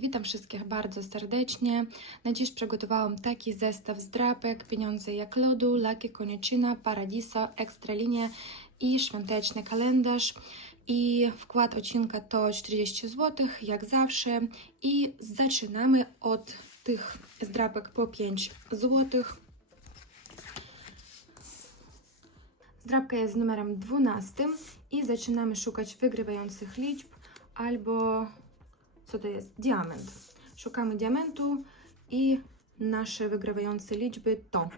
Witam wszystkich bardzo serdecznie. Na dziś przygotowałam taki zestaw zdrapek, pieniądze jak lodu, laki konieczina, paradiso, ekstralinie i świąteczny kalendarz. I wkład odcinka to 40 zł, jak zawsze. I zaczynamy od tych zdrapek po 5 zł. Zdrapka jest z numerem 12 i zaczynamy szukać wygrywających liczb albo co to jest? Diament. Szukamy diamentu i nasze wygrywające liczby to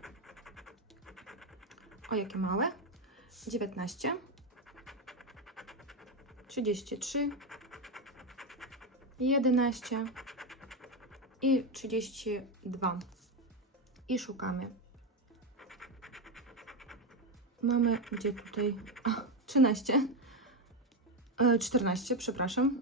o jakie małe? 19 33 11 i 32 i szukamy. Mamy gdzie tutaj? A, 13 e, 14 przepraszam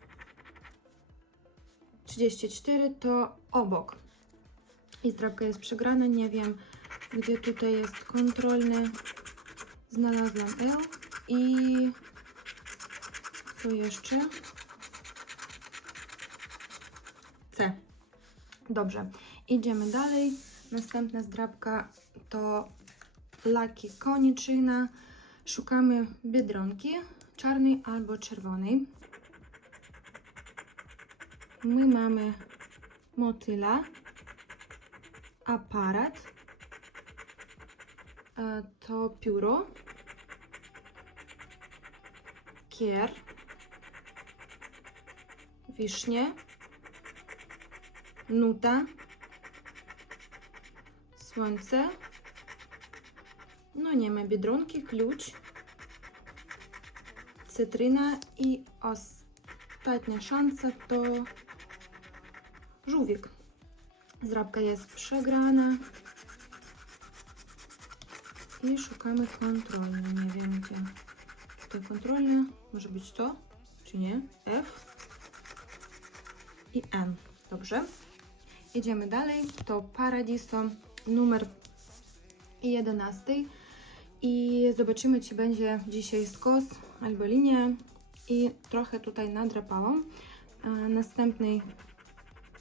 34 to obok. I zdrabka jest przegrana. Nie wiem, gdzie tutaj jest kontrolny. Znalazłam L i co jeszcze? C. Dobrze, idziemy dalej. Następna zdrabka to laki koniczyna. Szukamy biedronki czarnej albo czerwonej. My mamy motyla, aparat, e, to pióro, kier, wiśnie, nuta, słońce, no nie ma biedronki, klucz, cytryna i ostatnia szansa to żółwik. Zdrabka jest przegrana. I szukamy kontrolny. Nie wiem gdzie. Tutaj kontrolny. Może być to, czy nie? F i N. Dobrze. Idziemy dalej. To Paradiso numer 11. I zobaczymy, czy będzie dzisiaj skos albo linia. I trochę tutaj nadrapałam. Następnej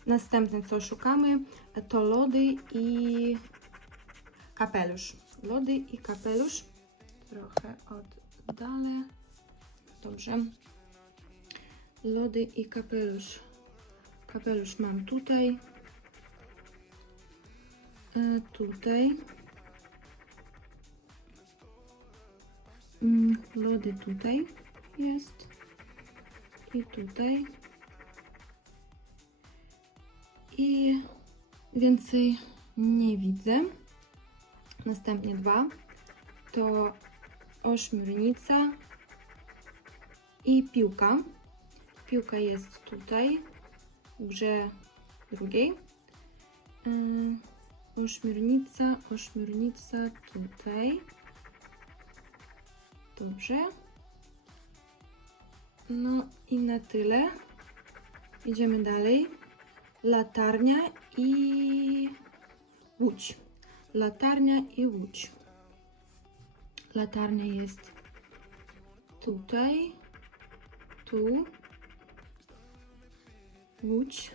Następne, co szukamy, to lody i kapelusz. Lody i kapelusz. Trochę oddalę. Dobrze. Lody i kapelusz. Kapelusz mam tutaj. E, tutaj. Mm, Lody tutaj jest. I tutaj. I więcej nie widzę. Następnie dwa to ośmiornica i piłka. Piłka jest tutaj, w grze drugiej. Yy, ośmiornica, ośmiornica tutaj. Dobrze. No i na tyle. Idziemy dalej latarnia i łódź. Latarnia i łódź. Latarnia jest tutaj, tu, łódź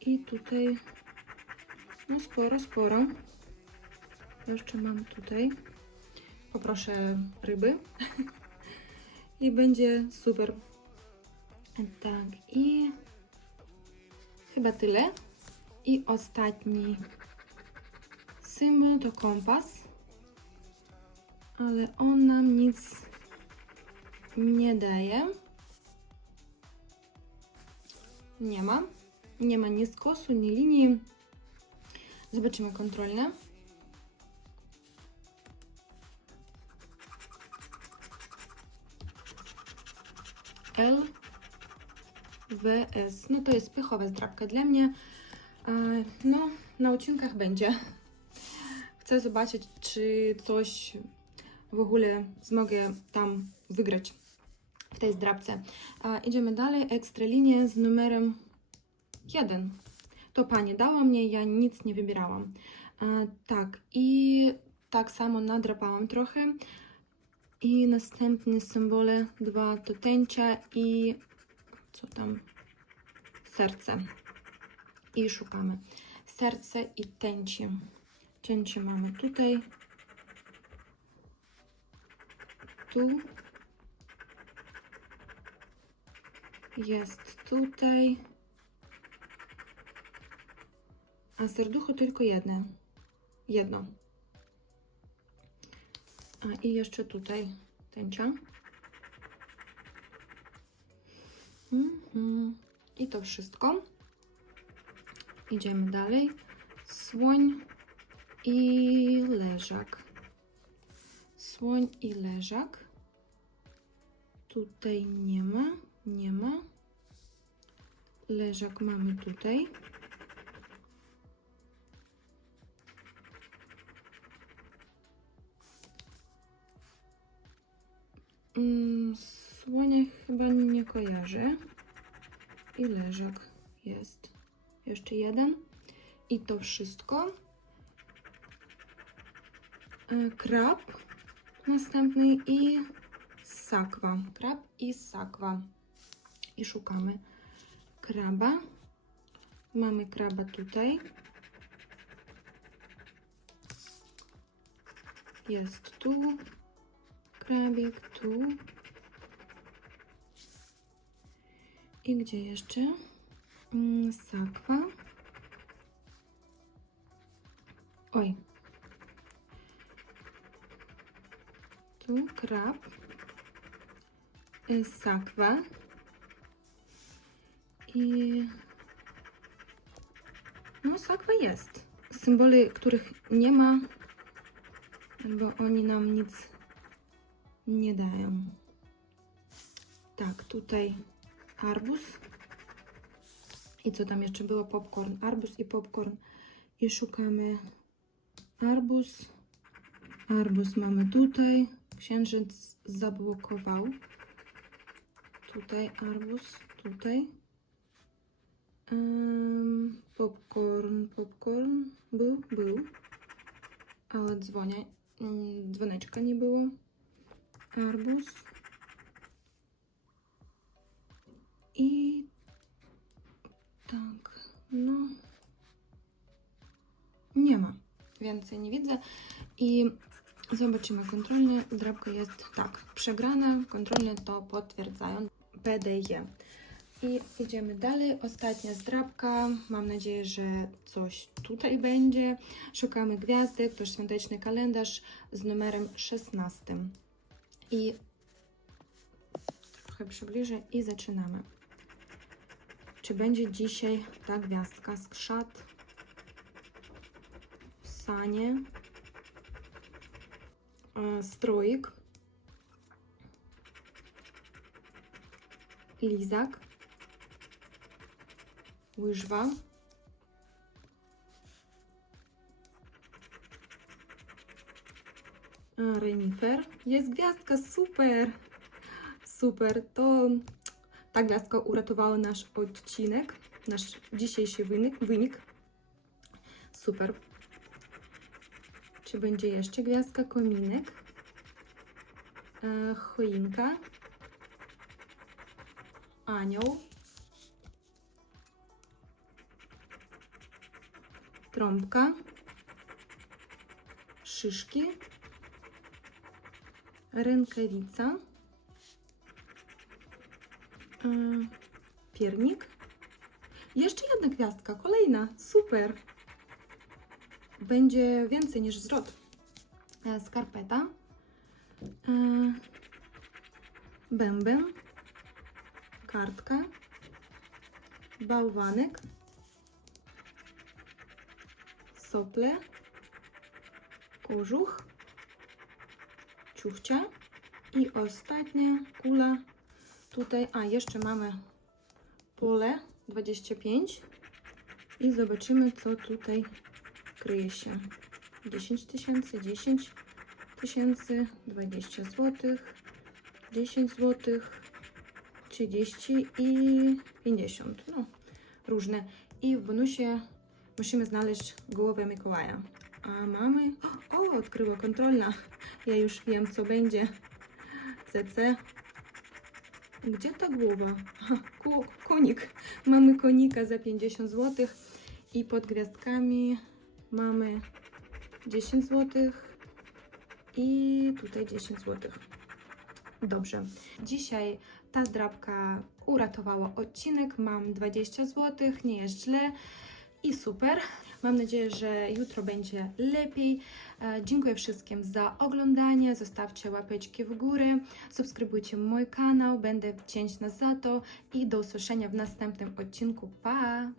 i tutaj no sporo, sporo. Jeszcze mam tutaj. Poproszę ryby i będzie super. Tak, i chyba tyle. I ostatni symbol to kompas, ale on nam nic nie daje. Nie ma. Nie ma ni skosu, ni linii. Zobaczymy kontrolne. L WS. No to jest pychowa zdrabka dla mnie. E, No, na odcinkach będzie. Chcę zobaczyć, czy coś w ogóle zmogę tam wygrać w tej zdrabce. Idziemy dalej. Ekstralinię z numerem 1. To pani dała mnie, ja nic nie wybierałam. E, tak, i tak samo nadrapałam trochę. I następne symbole, dwa to tęcia i co tam? Serce. I szukamy. Serce i tęcie. Cięcie mamy tutaj. Tu. Jest tutaj. A serducho tylko jedno. Jedno. A i jeszcze tutaj tęcia. Mhm. I to wszystko. Idziemy dalej. Słoń i leżak. Słoń i leżak. Tutaj nie ma, nie ma. Leżak mamy tutaj. Mm, Słonia chyba nie kojarzę. I leżak jest. Jeszcze jeden. I to wszystko. E, Krab następny i sakwa. Krab i sakwa. I szukamy kraba. Mamy kraba tutaj. Jest tu. Krabik tu. I gdzie jeszcze? Mm, Sakwa. Oj. Tu krab. Y, Sakwa. I... No, sakwa jest. Symbole, których nie ma, bo oni nam nic nie dają. Tak, tutaj arbuz. I co tam jeszcze było? Popcorn. Arbuz i popcorn. I szukamy arbuz. Arbuz mamy tutaj. Księżyc zablokował. Tutaj arbuz. Tutaj. Ym, popcorn, popcorn. Był, był. Ale dzwonia, mm, dzwoneczka nie było. Arbuz. Więcej nie widzę. I zobaczymy kontrolnie. Drabka jest tak, przegrana. Kontrolnie to potwierdzają. PDE. I idziemy dalej. Ostatnia zdrabka. Mam nadzieję, że coś tutaj będzie. Szukamy gwiazdek. To świąteczny kalendarz z numerem 16. I trochę przybliżę i zaczynamy. Czy będzie dzisiaj ta gwiazdka z krzat, strójk, lizak, łyżwa, e, renifer. Jest gwiazdka, super! Super, to ta gwiazdka uratowała nasz odcinek, nasz dzisiejszy wynik. wynik. Super. Czy będzie jeszcze gwiazdka? Kominek. E, choinka. Anioł. Trąbka. Szyszki. Rękawica. E, Piernik. Jeszcze jedna gwiazdka, kolejna, super. Będzie więcej niż zwrot. E, Skarpeta. E, Bęben. Kartka. Bałwanek. Sople. Kożuch. Ciuchcia. I ostatnia kula Tutaj, a jeszcze mamy pole 25 i zobaczymy, co tutaj kryje się. 10 tysięcy, 10 tysięcy, 20 zł, 10 zł, 30 i 50. No, różne. I w bonusie musimy znaleźć głowę Mikołaja. A mamy... O, odkryła kontrolna. Ja już wiem, co będzie. CC. Gdzie ta głowa? Ko- konik. Mamy konika za 50 zł. I pod gwiazdkami mamy 10 zł. I tutaj 10 zł. Dobrze. Dzisiaj ta drapka uratowała odcinek. Mam 20 zł. Nie jest źle. I super. Mam nadzieję, że jutro będzie lepiej. E, Dziękuję wszystkim za oglądanie. Zostawcie łapeczki w górę. Subskrybujcie mój kanał. Będę wdzięczna za to. I do usłyszenia w następnym odcinku. Pa!